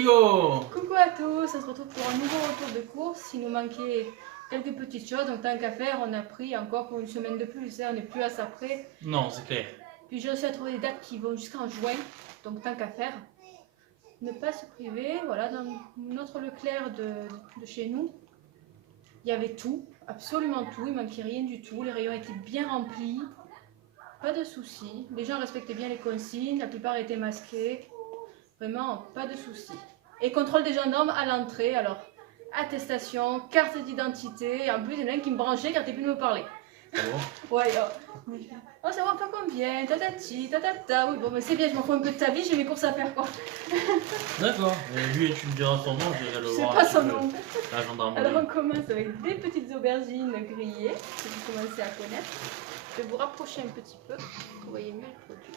amigo! Coucou à tous, on se retrouve pour un nouveau retour de course. Il nous manquait quelques petites choses, donc tant qu'à faire, on a pris encore pour une semaine de plus, hein, on n'est plus à ça près. Non, c'est clair. Puis j'ai réussi à trouver des dates qui vont jusqu'en juin, donc tant qu'à faire. Ne pas se priver, voilà, dans notre Leclerc de chez nous, il y avait tout, absolument tout, il manquait rien du tout, les rayons étaient bien remplis, pas de soucis, les gens respectaient bien les consignes, la plupart étaient masqués, vraiment pas de soucis. Et contrôle des gendarmes à l'entrée, alors attestation, carte d'identité, et en plus il y en a un qui me branchait car t'es plus de me parler. Ah bon? Ouais, oh ça va pas combien, tatati, tatata, oui bon mais c'est bien, je m'en fous un peu de ta vie, j'ai mes courses à faire quoi. D'accord. Et lui, tu me diras son nom, j'irai le Je sais voir. pas son nom. La gendarmerie. Alors on commence avec des petites aubergines grillées, que vous commencez à connaître. Je vais vous rapprocher un petit peu, pour que vous voyez mieux le produit.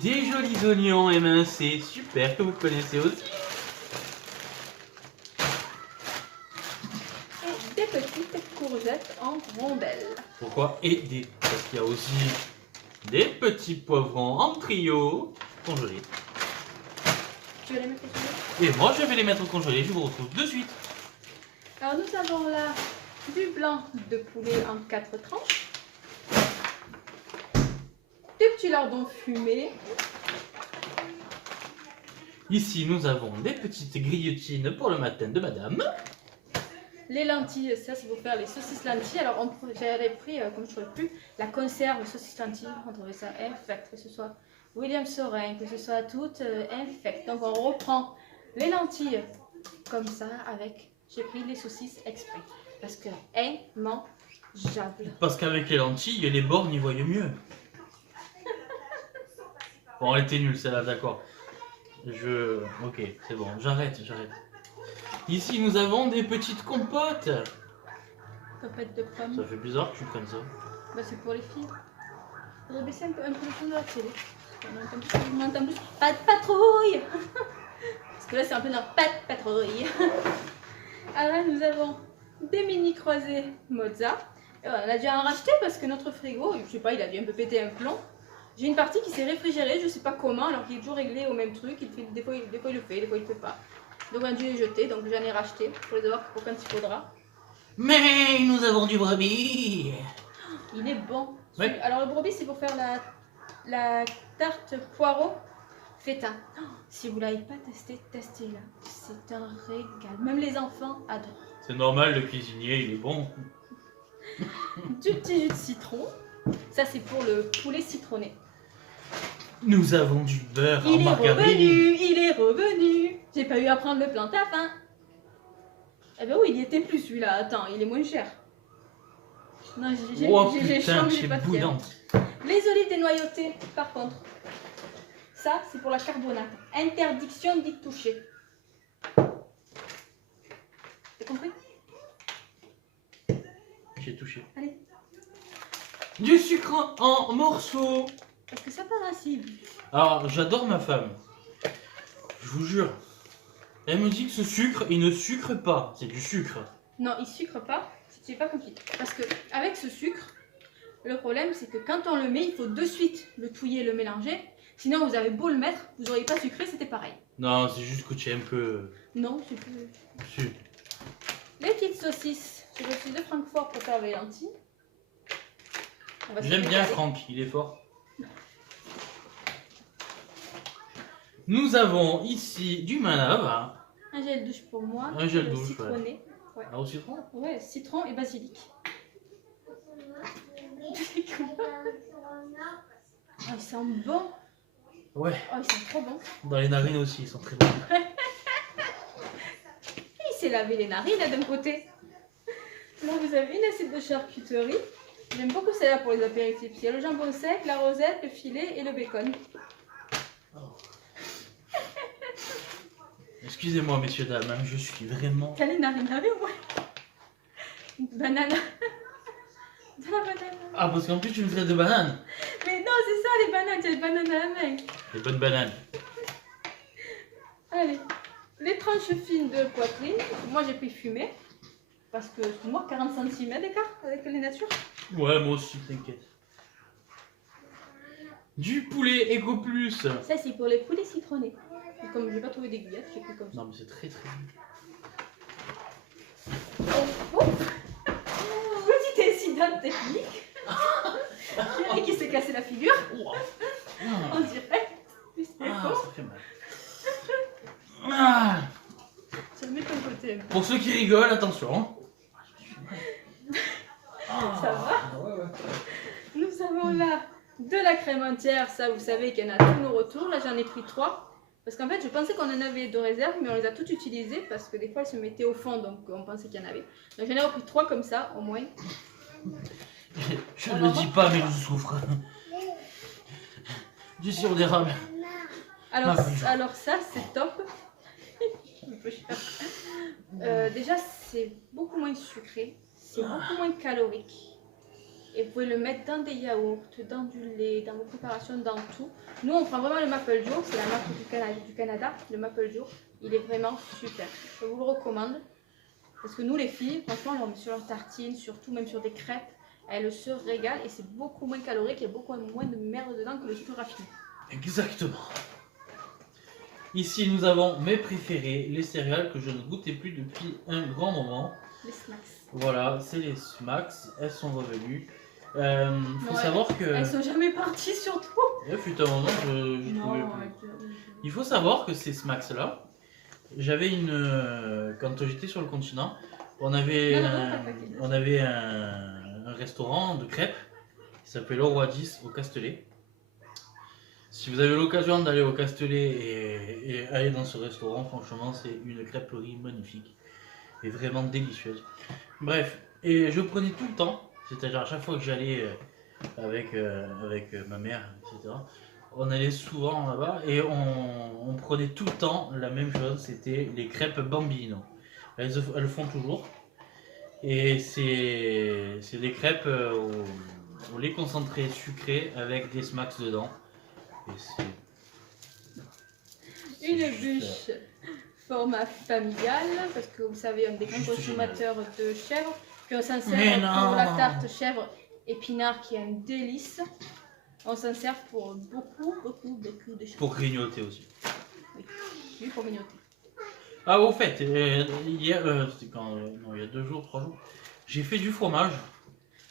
Des jolis oignons émincés, super, que vous connaissez aussi. Et des petites courgettes en rondelles. Pourquoi aider? Parce qu'il y a aussi des petits poivrons en trio congelés. Tu veux les mettre au sujet? Et moi, je vais les mettre au congelé, je vous retrouve de suite. Alors nous avons là du blanc de poulet en 4 tranches, des petits lardons fumés, Ici, nous avons des petites grillotines pour le matin de madame. les lentilles, ça c'est pour faire les saucisses lentilles. Alors j'avais pris, comme je ne trouvais plus, la conserve saucisses lentilles, on trouvait ça infect, que ce soit William Sorin, que ce soit toutes infect. Donc on reprend les lentilles comme ça avec, j'ai pris les saucisses exprès, parce que immangeable. Parce qu'avec les lentilles, les bords n'y voient mieux. Bon, elle était nulle celle-là, d'accord. Ok, c'est bon, j'arrête. Ici, nous avons des petites compotes. Compète de pommes. Ça fait bizarre que tu prennes ça. Bah, c'est pour les filles. On va baisser un peu le son de la télé. On entend plus pas de patrouille. Parce que là c'est un peu dans pas de patrouille. Alors là nous avons des mini croisés mozza. Et voilà, on a dû en racheter parce que notre frigo, je sais pas, il a dû un peu péter un plomb. J'ai une partie qui s'est réfrigérée, je sais pas comment, alors qu'il est toujours réglé au même truc. Des fois il le fait, des fois il le fait pas. Donc on a dû les jeter, donc j'en ai racheté pour les avoir pour quand il faudra. Mais nous avons du brebis. Il est bon. Ouais. Alors le brebis c'est pour faire la tarte poireau feta. Oh, si vous l'avez pas testé, testez-la. C'est un régal. Même les enfants adorent. C'est normal, le cuisinier, il est bon. Du petit jus de citron. Ça c'est pour le poulet citronné. Nous avons du beurre en Il est margarine. revenu, il est revenu. J'ai pas eu à prendre le plan taf, hein. Eh ben oui, il y était plus celui-là. Attends, il est moins cher. Non, Oh j'ai putain, changé, tu j'ai es pas de fière. bouillante. Les olives dénoyautées, par contre, ça c'est pour la carbonate. Interdiction d'y toucher. T'as compris? J'ai touché. Allez. Du sucre en morceaux. Parce que ça part ainsi. Alors, j'adore ma femme. Je vous jure. Elle me dit que ce sucre, il ne sucre pas. C'est du sucre. Non, il sucre pas. C'est pas compliqué. Parce que avec ce sucre, le problème c'est que quand on le met, il faut de suite le touiller, le mélanger. Sinon, vous avez beau le mettre, vous n'auriez pas sucré, c'était pareil. Non, c'est juste que tu es un peu... Non, c'est plus. Su. Les petites saucisses. J'ai reçu de Francfort pour faire les lentilles. On va se J'aime bien régaler. Franck, il est fort. Nous avons ici du manave. Un gel douche pour moi. Un gel le douche, citronné. Ouais. Ah, au citron? Ouais, citron et basilic. Oh, ils sentent bon. Ouais, Oh, ils sont trop bons. dans les narines aussi, ils sont très bons. Il s'est lavé les narines là d'un côté. Là, vous avez une assiette de charcuterie. J'aime beaucoup celle-là pour les apéritifs. Il y a le jambon sec, la rosette, le filet et le bacon. Excusez-moi, messieurs, dames, hein, je suis vraiment... T'as les narines lavées ou ouais? Banane. De la banane. Ah, parce qu'en plus, tu me traites de banane. Mais non, c'est ça les bananes. T'as les bananes à la main. Les bonnes bananes. Allez. Les tranches fines de poitrine. Moi, j'ai pris fumé. Parce que, moi, 40 cm d'écart avec les natures. Ouais, moi aussi, t'inquiète. Du poulet Eco Plus. Ça, c'est pour les poulets citronnés. Et comme j'ai pas trouvé d'aiguillette, j'ai pris comme ça. Non, mais c'est très très bien. Oh. Petit incident technique. Thierry qui s'est cassé la figure en direct. Ah, ça fait mal. Ah. Ça met ton côté. Pour ceux qui rigolent, attention. Ça va? Ouais, ouais. Nous avons là de la crème entière. Ça, vous savez qu'il y en a tous nos retours. Là, j'en ai pris 3. Parce qu'en fait, je pensais qu'on en avait de réserve, mais on les a toutes utilisées parce que des fois, elles se mettaient au fond, donc on pensait qu'il y en avait. Donc, j'en ai repris 3 comme ça, au moins. Je ne le dis pas, mais je souffre. Du sirop d'érable. Alors, Ah, alors ça, c'est top. Un peu cher. Déjà, c'est beaucoup moins sucré, c'est beaucoup moins calorique. Et vous pouvez le mettre dans des yaourts, dans du lait, dans vos préparations, dans tout. Nous, on prend vraiment le Maple Joe, c'est la marque du Canada, le Maple Joe. Il est vraiment super. Je vous le recommande. Parce que nous, les filles, franchement, on le met sur leurs tartines, surtout même sur des crêpes. Elles se régalent et c'est beaucoup moins calorique et beaucoup moins de merde dedans que le sucre raffiné. Exactement. Ici, nous avons mes préférés, les céréales que je ne goûtais plus depuis un grand moment. Les snacks. Voilà, c'est les Smacks, elles sont revenues. Faut Ouais. savoir que... Elles sont jamais parties surtout. Il fut un moment, je trouvais plus. Il faut savoir que ces Smacks là, j'avais une... Quand j'étais sur le continent, on avait, un restaurant de crêpes qui s'appelait Le Roi 10 au Castellet. Si vous avez l'occasion d'aller au Castellet et aller dans ce restaurant, franchement, c'est une crêperie magnifique et vraiment délicieuse. Bref, et je prenais tout le temps, c'est-à-dire à chaque fois que j'allais avec ma mère, etc., on allait souvent là-bas et on prenait tout le temps la même chose, c'était les crêpes Bambino. Elles le font toujours. Et c'est des crêpes au lait concentré sucré avec des smacks dedans. Et c'est Une juste, bûche format familial, parce que vous savez, on est des grands Juste consommateurs de chèvre. Puis on s'en Mais sert non. pour la tarte chèvre épinard qui est un délice. On s'en sert pour beaucoup de chèvre. pour grignoter aussi. Oui, pour grignoter. Ah, au fait, hier, c'était quand non, il y a 2 jours, 3 jours, j'ai fait du fromage.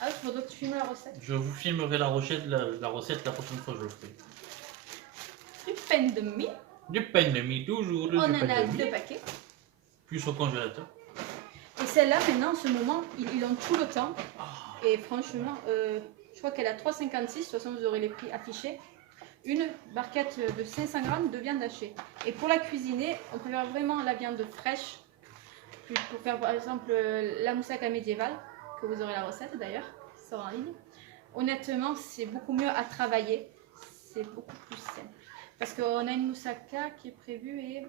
Ah, il faudrait que tu filmes la recette. Je vous filmerai la recette la prochaine fois que je le ferai. Du pain de mie. Du pain de mie, toujours du On en pain a de mie. 2 paquets. Plus au congélateur. Et celle-là, maintenant, en ce moment, ils ont tout le temps. Et franchement, je crois qu'elle a 3,56. De toute façon, vous aurez les prix affichés. Une barquette de 500 grammes de viande hachée. Et pour la cuisiner, on préfère vraiment la viande fraîche. Pour faire par exemple la moussaka médiévale, que vous aurez la recette d'ailleurs, ça sera en ligne. Honnêtement, c'est beaucoup mieux à travailler. C'est beaucoup plus simple. Parce qu'on a une moussaka qui est prévue et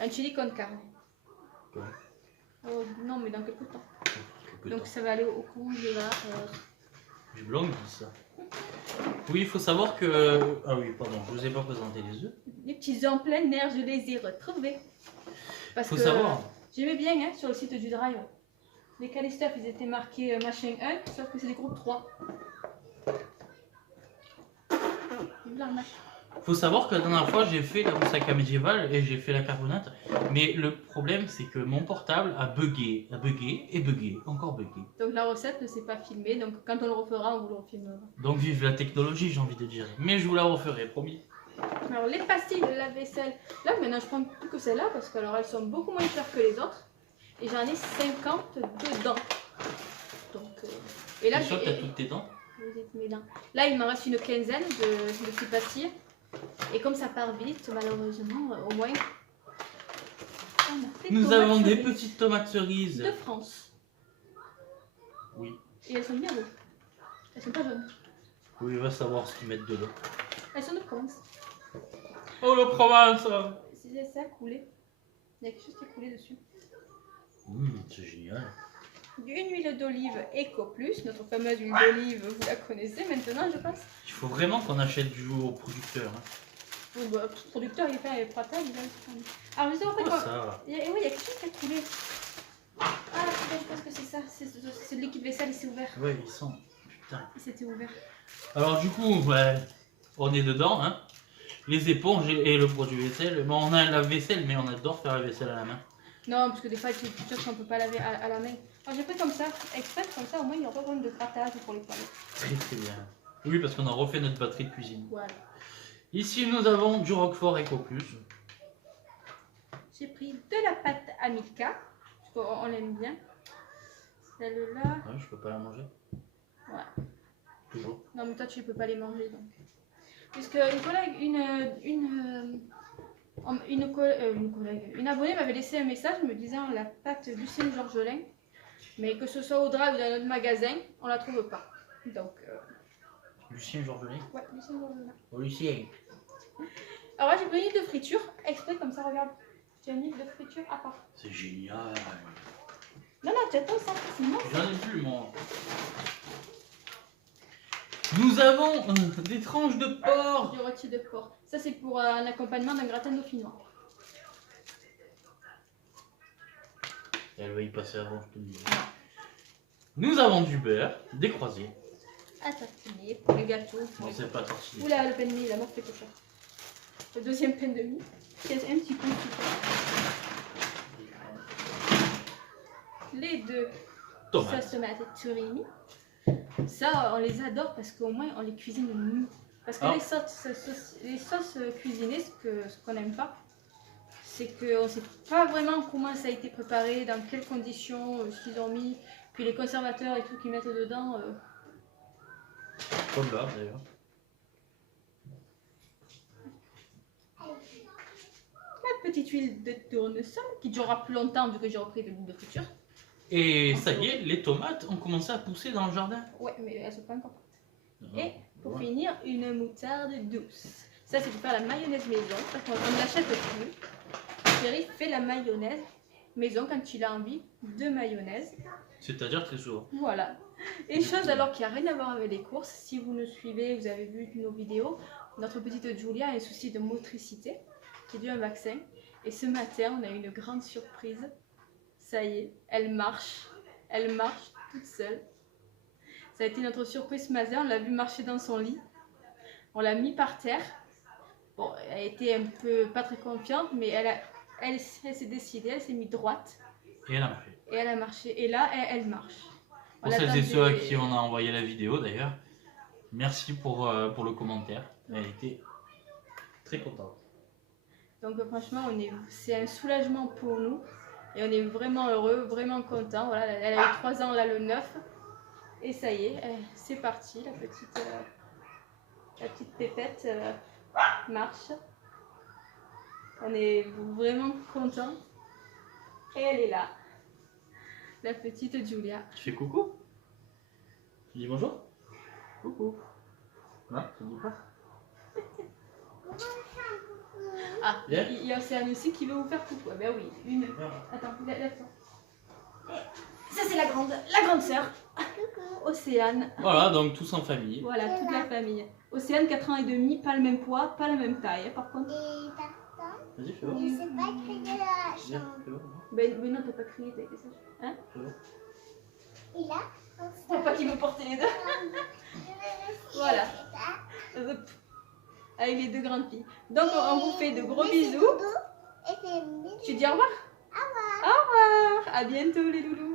un chili con carne. Ouais. Oh, non, mais dans quelques temps. Peu de Donc temps. ça va aller au congélateur. J'ai blanc dit ça. Oui, il faut savoir que... Ah oui, pardon, je vous ai pas présenté les œufs. Les petits œufs en plein air, je les ai retrouvés. Parce Faut que savoir. j'aimais bien hein, sur le site du Drive. Les Calisters, ils étaient marqués machin 1, sauf que c'est des groupes 3. L'arnaque. Faut savoir que la dernière fois, j'ai fait la moussaka médiévale et j'ai fait la carbonate. Mais le problème, c'est que mon portable a bugué, encore bugué. Donc la recette ne s'est pas filmée, donc quand on le refera, on vous le refilmera. Donc vive la technologie, j'ai envie de dire. Mais je vous la referai, promis. Alors les pastilles de lave-vaisselle, là maintenant je prends plus que celles-là parce que alors elles sont beaucoup moins chères que les autres. Et j'en ai 50 dedans. Donc, et là, T'es sûr que t'as toutes tes dents? Vous êtes mes dents. Là, il m'en reste une quinzaine de ces pastilles. Et comme ça part vite, malheureusement, au moins. On a fait Nous tomates avons des cerises petites tomates cerises. de France. Oui. Et elles sont bien beaux. Elles sont pas jaunes. Oui, va savoir ce qu'ils mettent dedans. Elles sont de Provence. Oh, le Provence! C'est ça coulé. Il y a quelque chose qui est coulé dessus. C'est génial. Une huile d'olive Eco Plus, notre fameuse huile d'olive, vous la connaissez maintenant, je pense. Il faut vraiment qu'on achète du au producteur. Hein. Bon, bah, le producteur, il fait un fratal, il va le prendre. Alors, je sais pas Quoi quoi. ça? Oui, il y a quelque chose qui a coulé. Ah, putain, je pense que c'est ça. C'est le liquide vaisselle, il s'est ouvert. Ouais, ils sont. Putain. Il s'était ouvert. Alors, du coup, ouais, on est dedans. Hein. les éponges et le produit vaisselle. Bon, on a la vaisselle, mais on adore faire la vaisselle à la main. Non, parce que des fois, tu es sûr qu'on peut pas laver à la main. Alors, j'ai pris comme ça, exprès, comme ça, au moins, il n'y aura pas besoin de grattage pour les toilettes. Très très bien. Oui, parce qu'on a refait notre batterie de cuisine. Voilà. Ici, nous avons du Roquefort Eco Plus. J'ai pris de la pâte à Milka, parce qu'on l'aime bien. Celle-là. Ouais, je peux pas la manger. Ouais. Toujours. Non, mais toi, tu ne peux pas les manger, donc. Puisque une collègue, une abonnée m'avait laissé un message me disant la pâte Lucien Georgelin, mais que ce soit au Drap ou dans notre magasin, on la trouve pas. Donc, Lucien Georgelin. ouais, Lucien Georgelin. Oh, Lucien. Alors là, j'ai pris une huile de friture, exprès comme ça, regarde. J'ai une huile de friture à part. C'est génial. Non, non, tu attends ça, sinon. J'en ai plus, moi. Nous avons des tranches de porc. Du rôti de porc. Ça, c'est pour un accompagnement d'un gratin dauphinois. Elle va y passer avant, je te le dis. Nous avons du beurre, des croisés. À tartiner pour les gâteaux. Bon, c'est pas tortillé. Oula, le pain de mie, la mort fait cochon. Le deuxième pain de mie. C'est un petit peu les deux Tomate. sauces tomates et surimi. Ça, on les adore parce qu'au moins on les cuisine nous. Parce que les sauces cuisinées, ce qu'on n'aime pas, c'est qu'on ne sait pas vraiment comment ça a été préparé, dans quelles conditions, ce qu'ils ont mis, puis les conservateurs et tout qu'ils mettent dedans. Comme là, d'ailleurs. La petite huile de tournesol qui durera plus longtemps vu que j'ai repris de l'huile de friture. Et ça y est, les tomates ont commencé à pousser dans le jardin. Ouais, mais elles sont pas encore prêtes. Ah, Et pour ouais. finir, une moutarde douce. Ça, c'est pour faire la mayonnaise maison. Parce qu'on ne l'achète plus. Thierry fait la mayonnaise maison quand il a envie de mayonnaise. C'est-à-dire très souvent. Voilà. Et chose alors qui n'a rien à voir avec les courses, si vous nous suivez, vous avez vu nos vidéos, notre petite Julia a un souci de motricité, qui est dû à un vaccin. Et ce matin, on a eu une grande surprise. Ça y est, elle marche toute seule. Ça a été notre surprise ce matin, on l'a vu marcher dans son lit. On l'a mis par terre. Bon, elle a été un peu pas très confiante, mais elle s'est décidée, elle s'est mise droite. Et elle a marché. Et elle a marché. Et là, elle marche. Pour celles et ceux à qui on a envoyé la vidéo d'ailleurs, merci pour le commentaire. Elle était très contente. Donc franchement, c'est un soulagement pour nous. Et on est vraiment heureux, vraiment content. Voilà, elle a eu 3 ans là le 9. Et ça y est, c'est parti. La petite pépette marche. On est vraiment content. Et elle est là. La petite Julia. Tu fais coucou? Tu dis bonjour? Coucou. Non, tu dis pas? Ah, Bien. il y a Océane aussi qui veut vous faire coucou. Ah ben oui, une. Attends, lève-toi. Ça c'est la grande sœur. Océane. Voilà, donc tous en famille. Voilà, toute la famille. Océane, 4 ans et demi, pas le même poids, pas la même taille. Par contre. Vas-y, fais voir. Je sais pas crier la Viens, chambre. fais voir. Ben non, t'as pas crié, t'as été sage. Hein? Fais voir. Et là, Papa qui veut porter les deux. Voilà. Hop. Avec les deux grandes filles. Donc on vous fait de gros bisous. Tu dis au revoir? Au revoir. Au revoir. À bientôt les loulous.